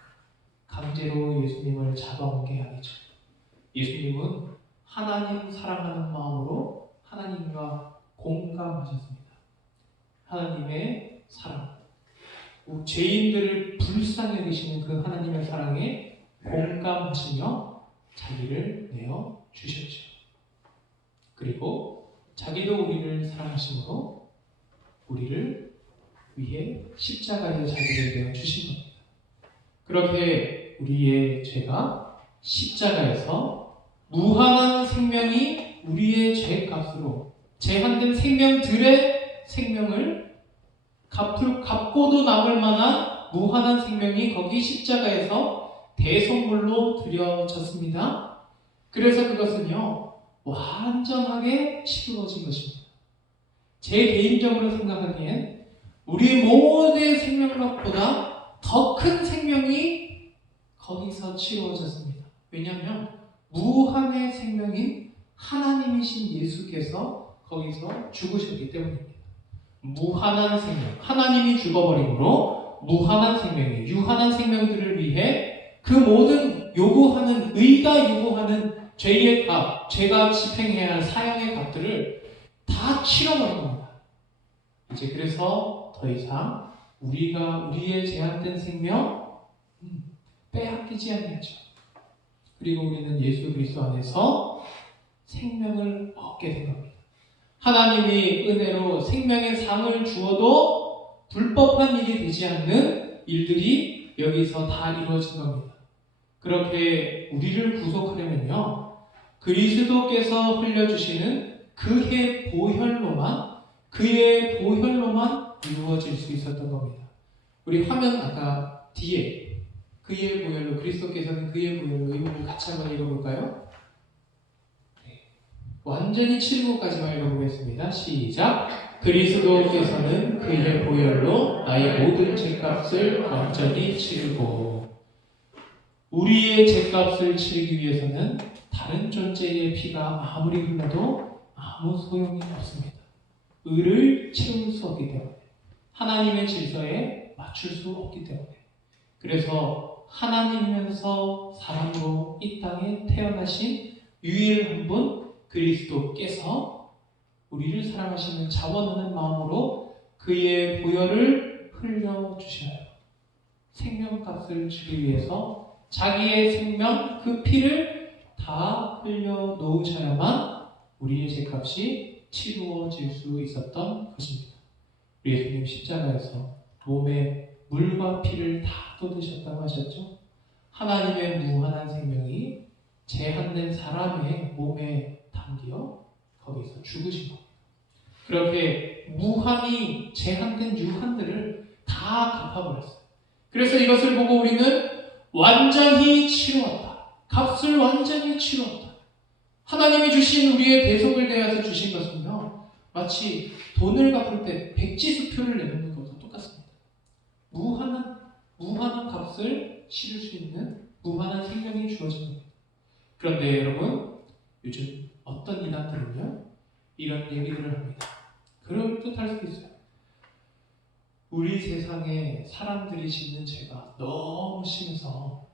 강제로 예수님을 잡아온 게 아니죠. 예수님은 하나님 사랑하는 마음으로 하나님과 공감하셨습니다. 하나님의 사랑, 죄인들을 불쌍히 여기시는 그 하나님의 사랑에 공감하시며 자기를 내어주셨죠. 그리고 자기도 우리를 사랑하심으로 우리를 위해 십자가에 자기를 내어주신 겁니다. 그렇게 우리의 죄가 십자가에서 무한한 생명이 우리의 죄값으로 제한된 생명들의 생명을 갚고도 남을 만한 무한한 생명이 거기 십자가에서 대속물로 드려졌습니다. 그래서 그것은요, 완전하게 치루어진 것입니다. 제 개인적으로 생각하기엔 우리 모두의 생명력보다 더 큰 생명이 거기서 치루어졌습니다. 왜냐하면 무한의 생명인 하나님이신 예수께서 거기서 죽으셨기 때문입니다. 무한한 생명, 하나님이 죽어버림으로 무한한 생명이 유한한 생명들을 위해 그 모든 요구하는, 의가 요구하는 죄의 값, 죄가 집행해야 할 사형의 값들을 다 치러버린 겁니다. 이제 그래서 더 이상 우리의 제한된 생명 빼앗기지 아니하죠. 그리고 우리는 예수 그리스도 안에서 생명을 얻게 된 겁니다. 하나님이 은혜로 생명의 상을 주어도 불법한 일이 되지 않는 일들이 여기서 다 이루어진 겁니다. 그렇게 우리를 구속하려면요, 그리스도께서 흘려주시는 그의 보혈로만 이루어질 수 있었던 겁니다. 우리 화면 아까 뒤에 그의 보혈로, 그리스도께서는 그의 보혈로, 이 부분 같이 한번 읽어볼까요? 네. 완전히 7구까지만 읽어보겠습니다. 시작. 그리스도께서는 그의 보혈로 나의 모든 죄값을 완전히 치르고, 우리의 죄값을 치르기 위해서는 다른 존재의 피가 아무리 흘러도 아무 소용이 없습니다. 의를 채울 수 없기 때문에, 하나님의 질서에 맞출 수 없기 때문에. 그래서 하나님이면서 사람으로 이 땅에 태어나신 유일한 분 그리스도께서 우리를 사랑하시는 자원하는 마음으로 그의 보혈을 흘려주셔요. 생명값을 주기 위해서 자기의 생명, 그 피를 다 흘려 놓으셔야만 우리의 죄값이 치루어질 수 있었던 것입니다. 우리 예수님 십자가에서 몸에 물과 피를 다 쏟으셨다고 하셨죠? 하나님의 무한한 생명이 제한된 사람의 몸에 담겨 거기서 죽으신 겁니다. 그렇게 무한히 제한된 유한들을 다 갚아버렸어요. 그래서 이것을 보고 우리는 완전히 치루었다. 값을 완전히 치루었다. 하나님이 주신 우리의 대속을 대하여 주신 것은요, 마치 돈을 갚을 때 백지수표를 내놓는 것과 똑같습니다. 무한한 값을 치를 수 있는 무한한 생명이 주어진 겁니다. 그런데 여러분, 요즘 어떤 이단들은요, 이런 얘기들을 합니다. 그럴 듯할 수도 있어요. 우리 세상에 사람들이 짓는 죄가 너무 심해서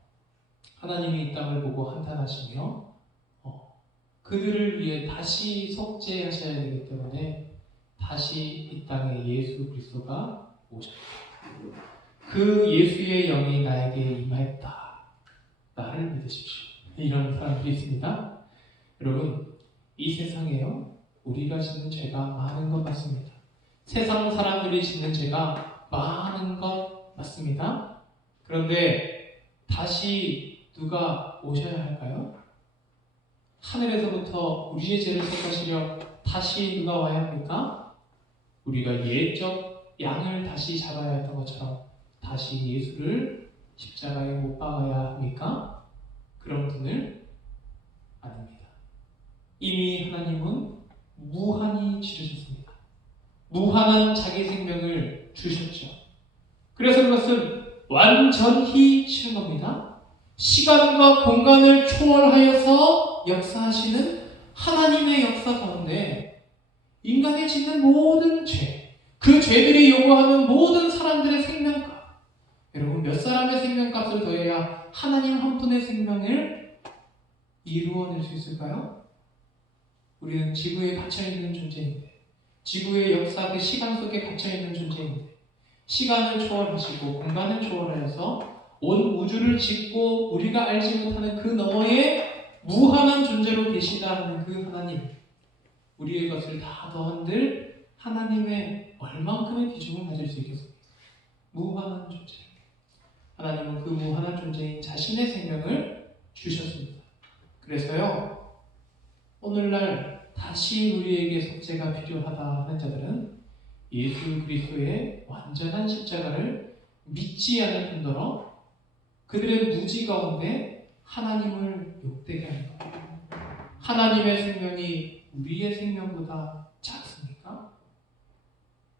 하나님이 이 땅을 보고 한탄하시며 그들을 위해 다시 속죄하셔야 되기 때문에 다시 이 땅에 예수 그리스도가 오셨다. 그 예수의 영이 나에게 임하였다. 나를 믿으십시오. 이런 사람들이 있습니다. 여러분, 이 세상에요, 우리가 짓는 죄가 많은 것 맞습니다. 세상 사람들이 짓는 죄가 많은 것 맞습니다. 그런데 다시 누가 오셔야 할까요? 하늘에서부터 우리의 죄를 속하시려 다시 누가 와야 합니까? 우리가 예적 양을 다시 잡아야 했던 것처럼 다시 예수를 십자가에 못 박아야 합니까? 그런 분을 아닙니다. 이미 하나님은 무한히 치르셨습니다. 무한한 자기 생명을 주셨죠. 그래서 그것은 완전히 치른 겁니다. 시간과 공간을 초월하여서 역사하시는 하나님의 역사 가운데 인간이 짓는 모든 죄, 그 죄들이 요구하는 모든 사람들의 생명값, 여러분 몇 사람의 생명값을 더해야 하나님 한 분의 생명을 이루어낼 수 있을까요? 우리는 지구에 갇혀있는 존재인데, 지구의 역사 그 시간 속에 갇혀있는 존재인데, 시간을 초월하시고 공간을 초월하여서 온 우주를 짓고 우리가 알지 못하는 그 너머에 무한한 존재로 계시다는 그 하나님, 우리의 것을 다 더한들 하나님의 얼만큼의 비중을 가질 수 있겠습니까? 무한한 존재. 하나님은 그 무한한 존재인 자신의 생명을 주셨습니다. 그래서요, 오늘날 다시 우리에게 속죄가 필요하다 하는 자들은 예수 그리스도의 완전한 십자가를 믿지 않을 뿐더러 그들의 무지 가운데 하나님을 욕되게 하는 겁니다. 하나님의 생명이 우리의 생명보다 작습니까?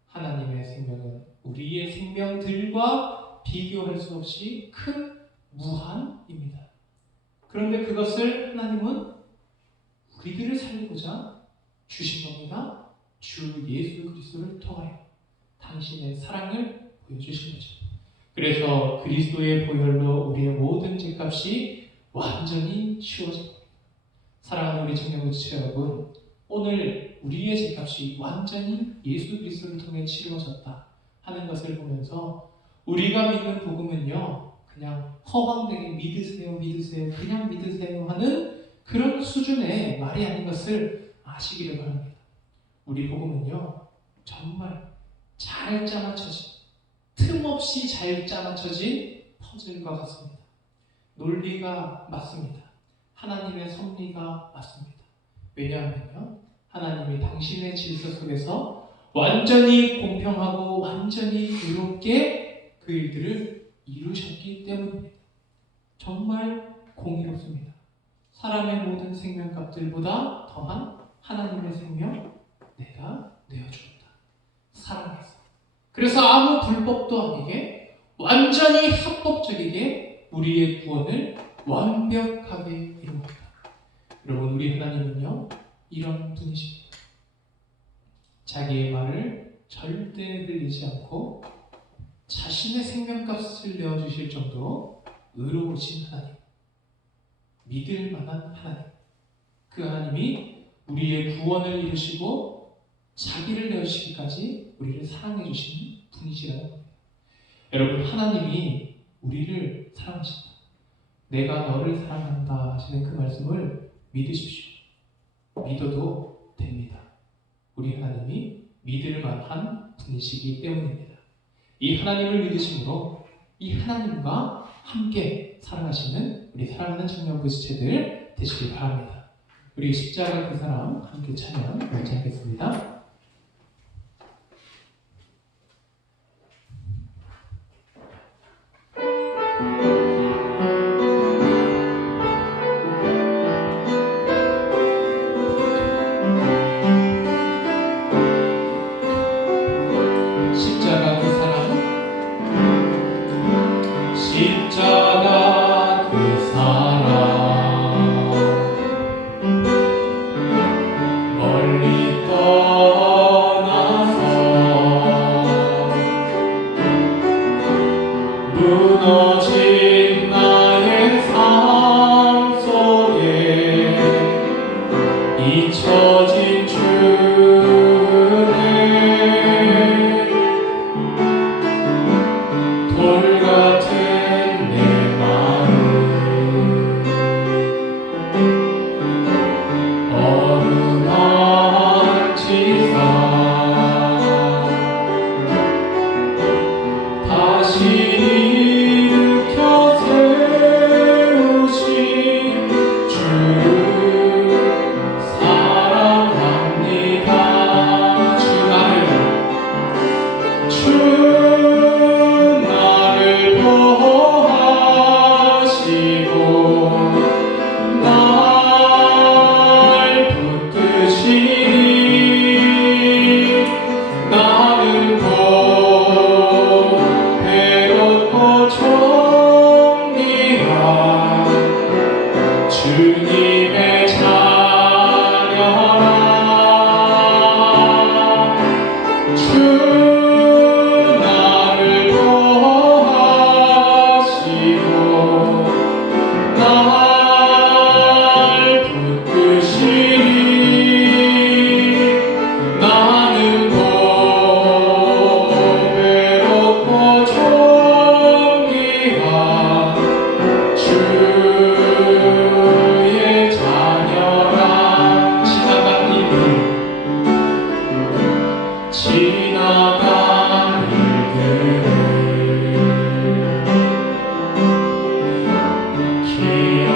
하나님의 생명은 우리의 생명들과 비교할 수 없이 큰 무한입니다. 그런데 그것을 하나님은 우리들을 살리고자 주신 겁니다. 주 예수 그리스도를 통하여 당신의 사랑을 보여주신 거죠. 그래서 그리스도의 보혈로 우리의 모든 죄값이 완전히 치워진 겁니다. 사랑하는 우리 청년부지 여러분, 오늘 우리의 죄값이 완전히 예수 그리스도를 통해 치루어졌다 하는 것을 보면서 우리가 믿는 복음은요, 그냥 허황되게 믿으세요, 그냥 믿으세요 하는 그런 수준의 말이 아닌 것을 아시기를 바랍니다. 우리 복음은요, 정말 잘 짜맞춰진, 틈없이 잘 짜맞춰진 퍼즐과 같습니다. 논리가 맞습니다. 하나님의 섭리가 맞습니다. 왜냐하면요, 하나님이 당신의 질서 속에서 완전히 공평하고 완전히 의롭게 그 일들을 이루셨기 때문입니다. 정말 공의롭습니다. 사람의 모든 생명값들보다 더한 하나님의 생명 내가 내어주었다. 사랑해서. 그래서 아무 불법도 아니게 완전히 합법적이게 우리의 구원을 완벽하게 이룹니다. 여러분, 우리 하나님은요, 이런 분이십니다. 자기의 말을 절대 흘리지 않고 자신의 생명값을 내어주실 정도로 의로우신 하나님, 믿을 만한 하나님, 그 하나님이 우리의 구원을 이루시고 자기를 내어주시기까지 우리를 사랑해 주시는 분이시라는 겁니다. 여러분, 하나님이 우리를 사랑하신다, 내가 너를 사랑한다 하시는 그 말씀을 믿으십시오. 믿어도 됩니다. 우리 하나님이 믿을 만한 분이시기 때문입니다. 이 하나님을 믿으심으로 이 하나님과 함께 살아가시는 우리 사랑하는 청년 부지체들 되시길 바랍니다. 우리 십자가 그 사람 함께 찬양 같이 하겠습니다. 십자가 그 사람, 십자가 그 사람, 멀리 떠나서 무너진 나의 삶 속에 잊혀진 주를 돌 같은 내 마음 어루만지사 다시 일으켜 세우신 주를 사랑합니다. 주 나를 보호하시고 날 붙드시니 나는 곧 외롭고 존귀한 주님의 자녀라. 주 나를 보호하시고 날 붙드시니 나는 곧 외롭고 존귀한 주의 자녀라. 지나간 일들을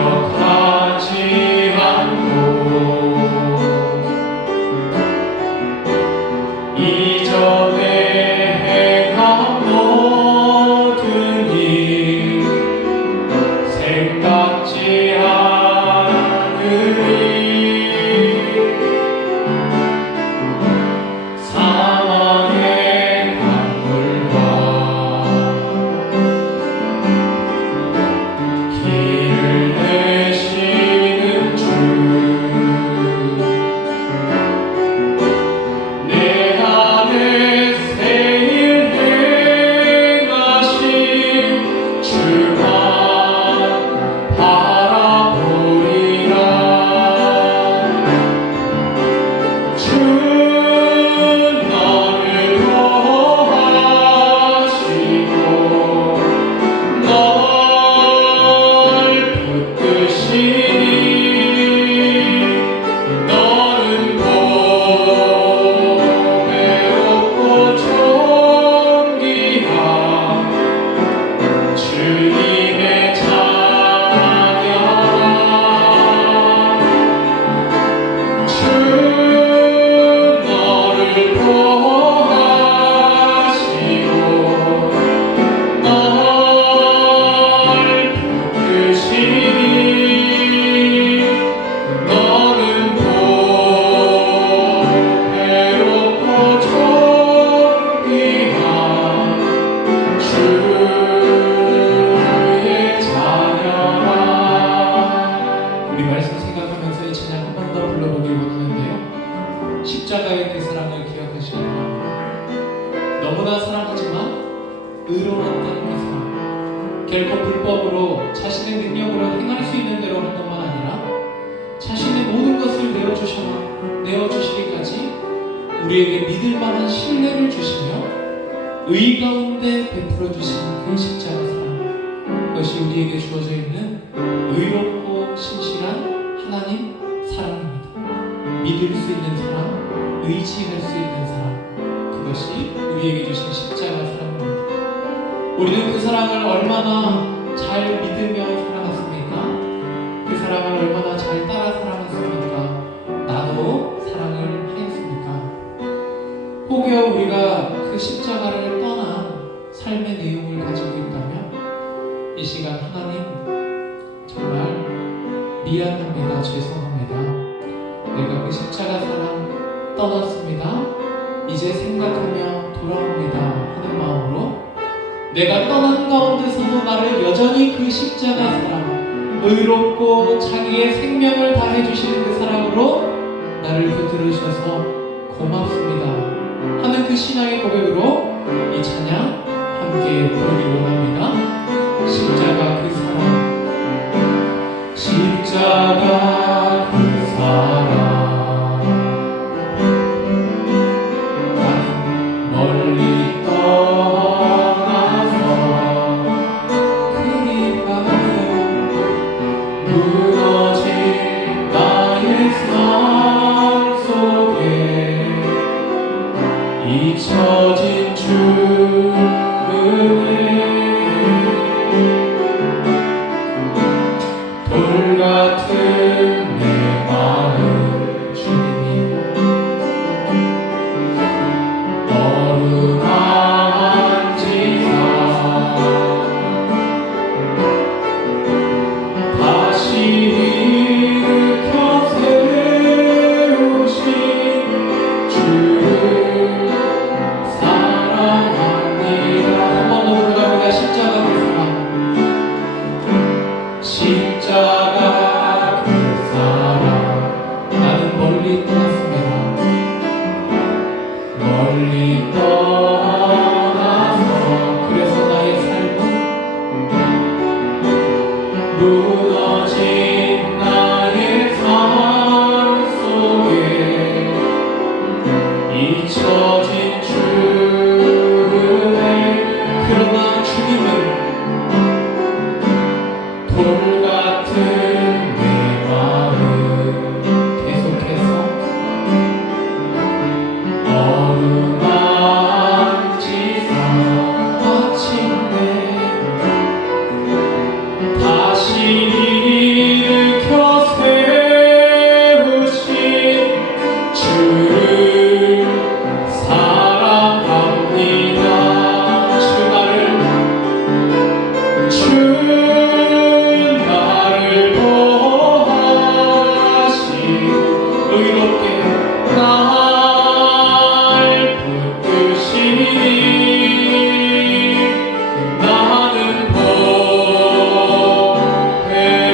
기억하지 않고 이전에 행한 모든 일 생각지 않으리. 사망의 강물과 길을 내시는 주, 내 안에 새 일 행하신 주만 바라 자신의 능력으로 행할 수 있는 대로 할 것만 아니라 자신의 모든 것을 내어주시기까지 우리에게 믿을 만한 신뢰를 주시며 의 가운데 베풀어 주신 그 십자가 사랑, 그것이 우리에게 주어져 있는 의롭고 신실한 하나님 사랑입니다. 믿을 수 있는 사랑, 의지할 수 있는 사랑, 그것이 우리에게 주신 십자가 사랑입니다. 우리는 그 사랑을 얼마나 잘 믿으며 살아갔습니까? 그 사랑을 얼마나 잘 따라 살아갔습니까? 나도 사랑을 하였습니까? 혹여 우리가 그 십자가를 떠난 삶의 내용을 가지고 있다면 이 시간 하나님 정말 미안합니다. 죄송합니다. 내가 그 십자가 사랑 떠났습니다. 이제 생각하며 돌아옵니다 하는 마음으로 내가 떠난 가운데서도 나를 여전히 그 십자가 사랑, 의롭고 자기의 생명을 다해 주시는 그 사랑으로 나를 붙들어 주셔서 고맙습니다 하는 그 신앙의 고백으로 이 찬양 함께 부르기 원합니다. 십자가 그 사랑, 십자가 그 사랑, 나는 멀리 떠나서 그리하여 무너진 나의 삶 속에 잊혀진 주 돌 같은 내 마음 주님이 어루만지사 다시 일으켜 세우신 주를 사랑합니다. 한 번 더 부르갑니다. 십자가 그 사랑, 십자가 그 사랑, 나는 멀리 떠났습니다. 멀리 떠나서 그래서 나의 삶은 무너진 나의 삶 속에 잊혀진 주의, 그러나 주님은 돌 같은 내 마음 계속해서 어루만지사 마침내 다시 일으켜 세우신 주를 사랑합니다. 주 나를 보하시 의롭게 날 붙드시니 나는 보혜롭게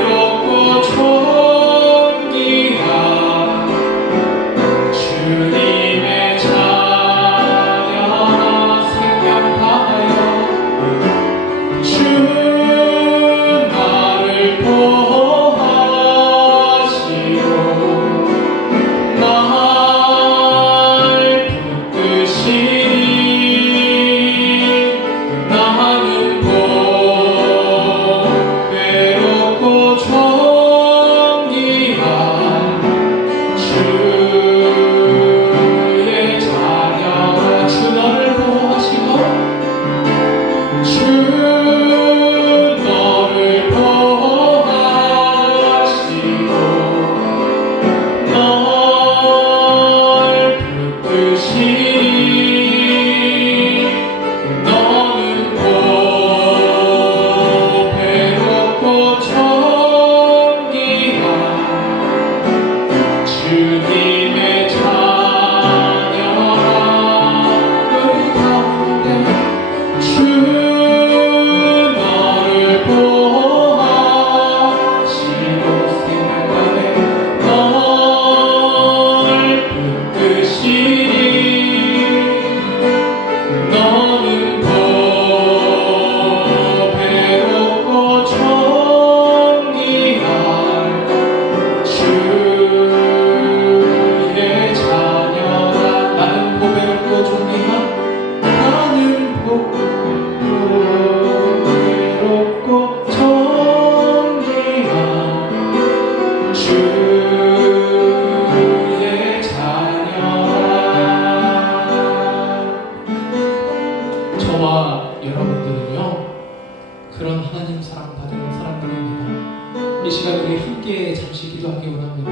이 시간 우리 함께 잠시 기도하기 원합니다.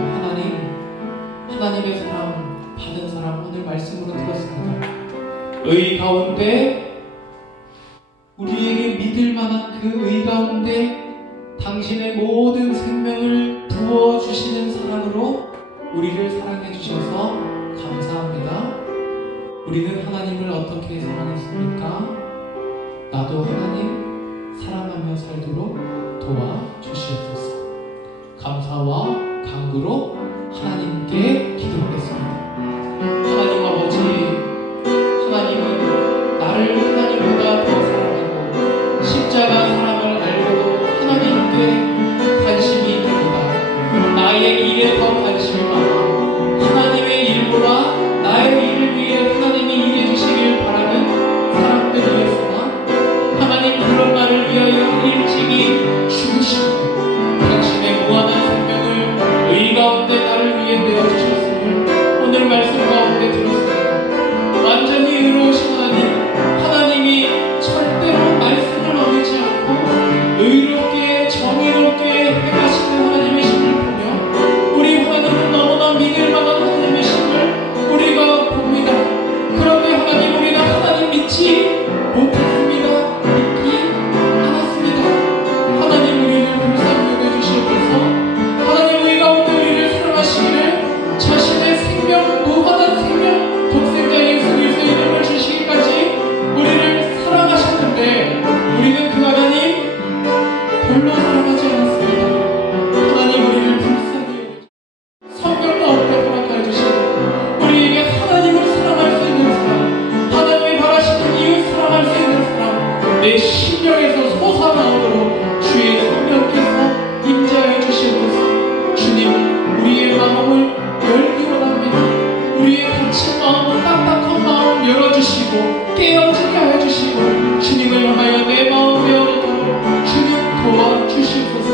하나님의 사랑 받은 사람 오늘 말씀으로 들었습니다. 의 가운데 우리에게 믿을 만한 그 의 가운데 당신의 모든 생명을 부어주시는 사랑으로 우리를 사랑해 주셔서 감사합니다. 우리는 하나님을 어떻게 사랑했습니까? 나도 하나님 사랑하며 살도록 도와주시옵소서. 감사와 간구로 하나님께 기도하겠습니다. 하나님 아버지, 하나님은 나를 하나님보다 더 사랑하고 십자가 사랑을 알고도 하나님께 관심이 있는보다 나의 일에 더 관심이 많아 하나님의 일보다 나의 일을 위해 하나님이 일해주시길 바라는 사람들이었으나 하나님 그런 나를 위하여 일찍이 죽으시고 당신의 무한한 생명을 의 가운데 나를 위해 내어주셨음을 오늘 말씀 가운데 들었습니다. 완전히 의로우신 하나님이 절대로 말씀을 어기지 않고 의롭게 정의롭게 행하시는 하나님이심을 보며 우리 하나님은 너무나 믿을 만한 하나님이심을 우리가 봅니다. 그런데 하나님, 우리가 하나님 믿지 못했습니다. 믿기 않았습니다. 하나님, 우리를 불쌍히 여겨주시옵소서. 하나님, 의 가운데 우리를 사랑하시기를 자신의 생명, 무한한 생명, 독생자 예수 그리스도의 이름을 주시기까지 우리를 사랑하셨는데 우리는 그 하나님 별로 사랑하지 않았습니다. 하나님, 우리를 불쌍히 여겨주시옵소서. 성경 가운데 허락하여 주시고 우리에게 하나님을 사랑할 수 있는 사람, 하나님이 바라시는 이웃 사랑할 수 있는 사람, 내 심령에서 솟아나오도록 주의 성령께서 임재하여 주시옵소서. 주님, 우리의 마음을 열기 원합니다. 우리의 닫힌 마음을 딱딱한 마음 열어주시고 깨어지게 하여 주시고 주님을 향하여 내 마음 열어도록 주님 도와주시옵소서.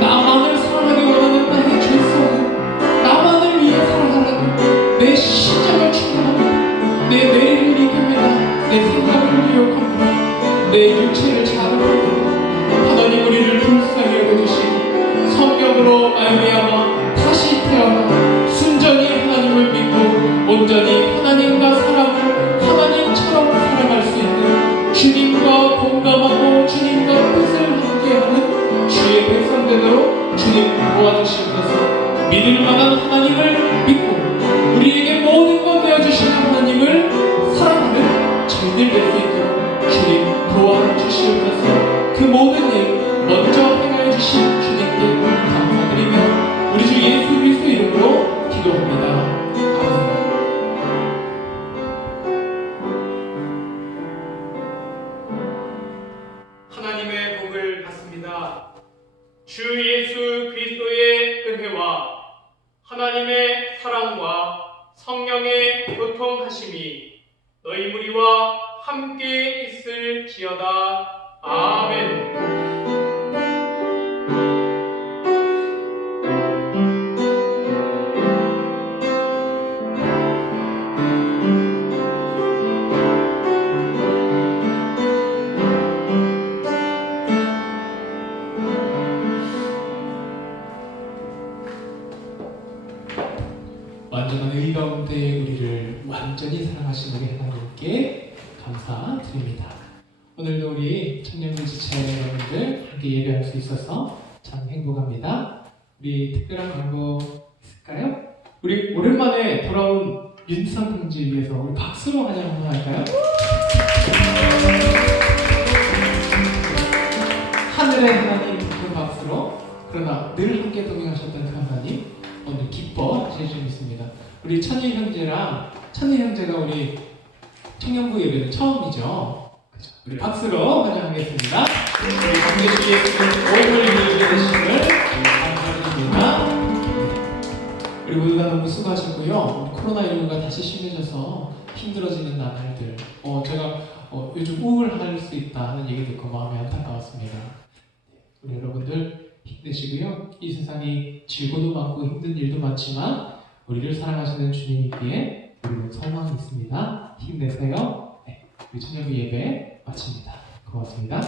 나만을 사랑하기 원하는 나의 죄성은 나만을 위해 살아가라는 내 심장을 충동합니다. 내 뇌를 이깁니다. 내 생각을 기억합니다. 내 육체를 자극합니다. 하나님, 우리를 불쌍히 여겨주시고 성령으로 말미암아 다시 태어나 순전히 하나님을 믿고 온전히 하나님과 사람을 하나님처럼 사랑할 수 있는 주님과 공감하고 주님과 뜻을 함께하는 주의 백성 되도록 주님 도와주시옵소서. 믿을 만한 하나님을 믿고 우리에게 모든 것 내어주시는 하나님을 사랑하는 저희들 될 수 있도록 주님 도와주시옵소서. 그 모든 일 먼저 행하여 주신 주님께 감사드리며 우리 주 예수 그리스도 이름으로 기도합니다. 아멘. 하나님의 복을 받습니다. 주 예수 그리스도의 은혜와 하나님의 사랑과 성령의 교통하심이 너희 무리와 함께 있을지어다. 아멘. 완전한 의 가운데 우리를 완전히 사랑하신 우리 하나님께 감사드립니다. 오늘도 우리 청년부지체 여러분들 함께 예배할 수 있어서 참 행복합니다. 우리 특별한 광고 있을까요? 우리 오랜만에 돌아온 윤상 동지 위해서 우리 박수로 환영 한번 할까요? 하늘의 하나님 그 박수로, 그러나 늘 함께 동행하셨던 그 하나님 오늘 기뻐하실 줄 믿습니다. 우리 천일 형제랑 천일 형제가 우리 청년부 예배는 처음이죠. 그죠? 우리 박수로 환영하겠습니다. 우리 강대주 예수님 오늘 예배 되시길 감사드립니다. 우리 모두 다 너무 수고하셨고요. 코로나19가 다시 심해져서 힘들어지는 나날들, 제가 요즘 우울할 수 있다 하는 얘기 듣고 마음이 안타까웠습니다. 우리 여러분들 힘내시고요. 이 세상이 질고도 많고 힘든 일도 많지만 우리를 사랑하시는 주님이기에 우리는 소망이 있습니다. 힘내세요. 네, 우리 청년부 예배 마칩니다. 고맙습니다.